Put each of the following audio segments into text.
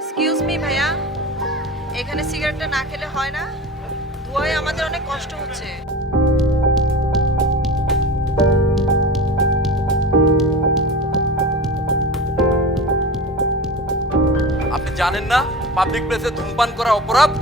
Excuse me ভাইয়া, এখানে সিগারেটটা না খেলে হয় না? ধোঁয়ায় আমাদের অনেক কষ্ট হচ্ছে। আপনি জানেন না পাবলিক প্লেসে ধূমপান করা অপরাধ?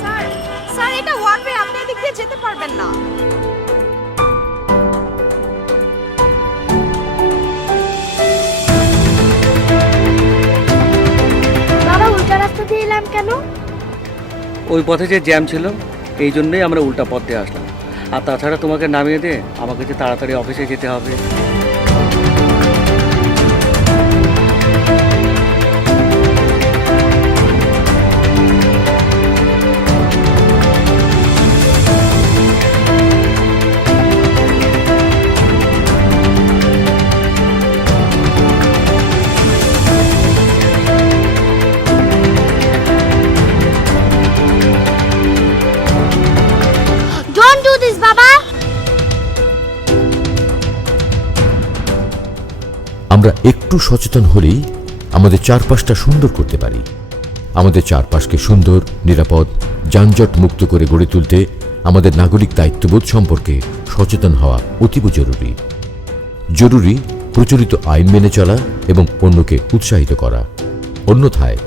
স্যার, স্যার এটা ওয়ান ওয়ে, আপনি এদিক দিয়ে যেতে পারবেন না। বাবা উল্টা রাস্তা দিয়ে এলাম কেন? ওই পথে যে জ্যাম ছিল এই জন্যই আমরা উল্টা পথ দিয়ে আসলাম। আর তাছাড়া তোমাকে নামিয়ে দে, আমাকে যে তাড়াতাড়ি অফিসে যেতে হবে। Don't do this, বাবা। আমরা একটু সচেতন হলেই আমাদের চারপাশটা সুন্দর করতে পারি। আমাদের চারপাশকে সুন্দর, নিরাপদ, যানজট মুক্ত করে গড়ে তুলতে আমাদের নাগরিক দায়িত্ববোধ সম্পর্কে সচেতন হওয়া অতীব জরুরি। জরুরি প্রচলিত আইন মেনে চলা এবং অন্যকে উৎসাহিত করা। অন্যথায়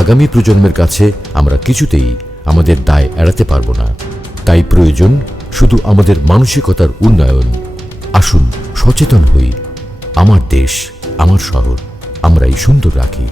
আগামী প্রজন্মের কাছে আমরা কিছুতেই আমাদের দায় এড়াতে পারব না। তাই প্রয়োজন শুধু আমাদের মানসিকতার উন্নয়ন। আসুন সচেতন হই। আমার দেশ, আমার শহর, আমরাই সুন্দর রাখি।